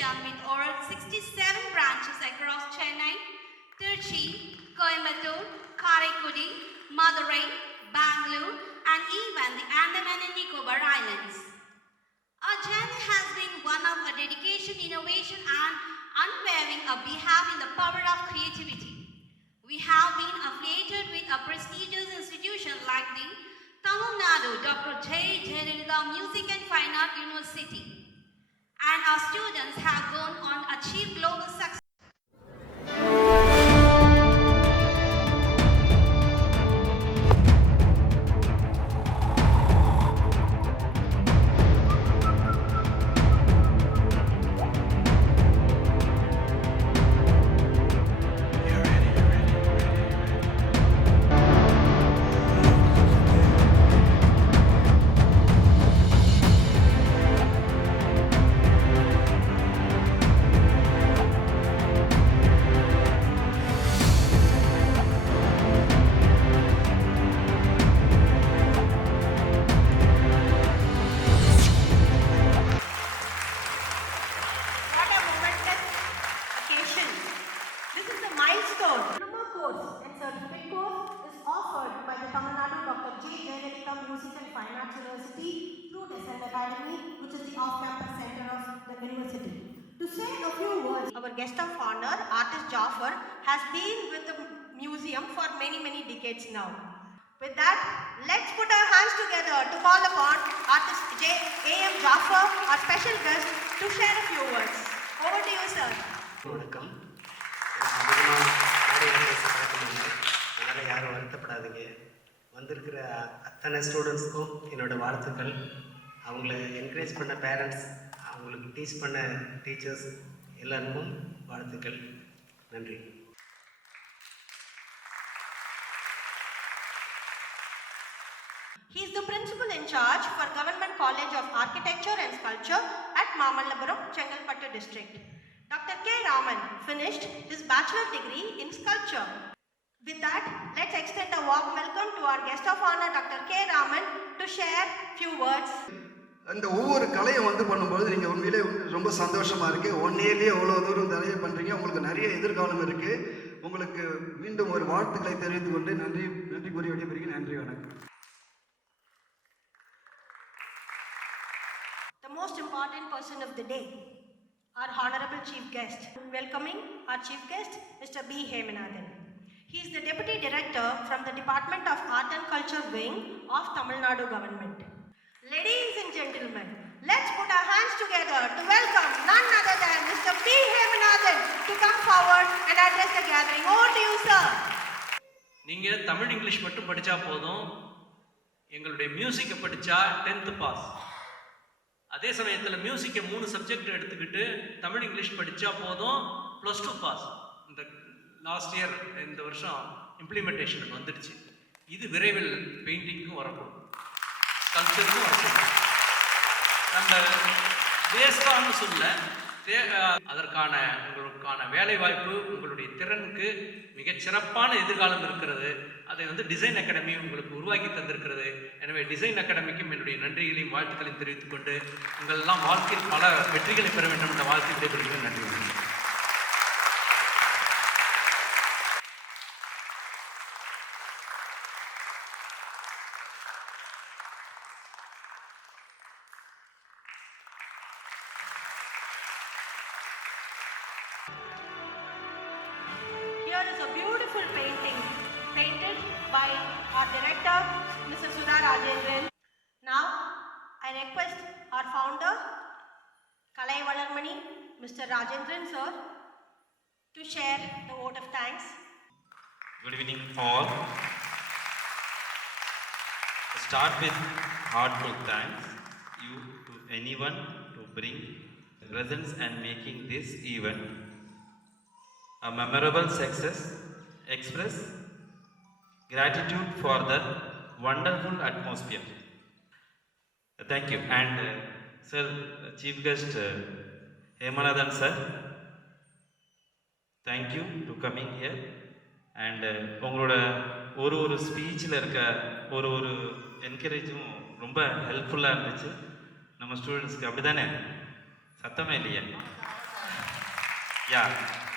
institution with over 67 branches across Chennai, Trichy, Coimbatore, Karaikudi, Madurai, Bangalore, and even the Andaman and Nicobar Islands. Our journey has been one of a dedication, innovation, and unwavering a belief in the power of creativity. We have been affiliated with a prestigious institution like the Tamil Nadu Dr. J. Jayalalitha Music and Fine Art University, and our students have gone on to achieve global success. Music and Fine Arts University through Descent Academy, which is the off-campus center of the university. To say a few words, our guest of honor, artist Jaffer, has been with the museum for many decades now. With that, let's put our hands together to call upon artist A.M. Jaffer, our special guest, to share a few words. Over to you, sir. வணக்கம். அதனால் யாரும் வருத்தப்படாதீங்க. வந்திருக்கிற அத்தனை ஸ்டூடெண்ட்ஸ்க்கும் என்னோடய வாழ்த்துக்கள். அவங்கள என்கரேஜ் பண்ண பேரண்ட்ஸ், அவங்களுக்கு டீச் பண்ண டீச்சர்ஸ் எல்லாருக்கும் வாழ்த்துக்கள். நன்றி. He is the principal in charge for Government College of Architecture and Sculpture at Mamallapuram, Chengalpattu district. Dr. K. Raman finished his bachelor degree in sculpture. With that, let's extend a warm welcome to our guest of honor, Dr. K. Raman, to share few words. அந்த ஒவ்வொரு கலையை பண்ணும்போது நீங்கள் உண்மையிலே ரொம்ப சந்தோஷமாக இருக்குது. 1 இயர்லேயே அவ்வளோ தூரம் தலையை பண்ணுறீங்க. உங்களுக்கு நிறைய எதிர்காலம் இருக்குது. உங்களுக்கு மீண்டும் ஒரு வாழ்த்துக்களை தெரிவித்து கொண்டு நன்றி கூறி விடைபெறுகிறேன். நன்றி, வணக்கம். The most important person of the day, our honorable chief guest. Welcoming our chief guest, Mr. B. Hemanathan. He is the Deputy Director from the Department of Art and Culture Wing of Tamil Nadu Government. Ladies and gentlemen, let's put our hands together to welcome none other than Mr. B. Hemanathan to come forward and address the gathering. Over to you, sir. நீங்கள் தமிழ் இங்கிலீஷ் மட்டும் படித்தா போதும். எங்களுடைய மியூசிக்கை படித்தா 10th pass. அதே சமயத்தில் மியூசிக்கை 3 சப்ஜெக்ட் எடுத்துக்கிட்டு தமிழ் இங்கிலீஷ் படித்தா போதும் +2 பாஸ். இந்த லாஸ்ட் இயர் இந்த வருஷம் இம்ப்ளிமெண்டேஷனுக்கு வந்துடுச்சு. இது விரைவில் பெயிண்டிங்க்கும் வரக்கூடும், ஸ்கல்ப்சருக்கும் வரக்கூடும். நம்ம வேஸ்டான்னு சொல்ல, அதற்கான உங்களுக்கான வேலைவாய்ப்பு, உங்களுடைய திறனுக்கு மிகச்சிறப்பான எதிர்காலம் இருக்கிறது. அதை டிசைன் அகாடமி உங்களுக்கு உருவாக்கி தந்திருக்கிறது. எனவே டிசைன் அகாடமிக்கும் என்னுடைய நன்றிகளையும் வாழ்த்துக்களையும் தெரிவித்துக் கொண்டு உங்களெல்லாம் வாழ்க்கையில் பல வெற்றிகளை பெற வேண்டும் என்ற வாழ்த்து விடைபெறுகிறேன். நன்றி. Here is a beautiful painting painted by our director, Mr. Sudha Rajendran. Now, I request our founder, Kalai Valarmani, Mr. Rajendran sir, to share the vote of thanks. Good evening all. Start with heartfelt thanks you to anyone to bring presence and making this event a memorable success. Express gratitude for the wonderful atmosphere. Thank you. And sir, chief guest Hemanathan sir, thank you to coming here. And உங்களோட ஒரு ஸ்பீச்சில் இருக்க ஒரு என்கரேஜும் ரொம்ப ஹெல்ப்ஃபுல்லாக இருந்துச்சு நம்ம ஸ்டூடெண்ட்ஸ்க்கு. அப்படி தானே? சத்தமே இல்லையே. Yeah.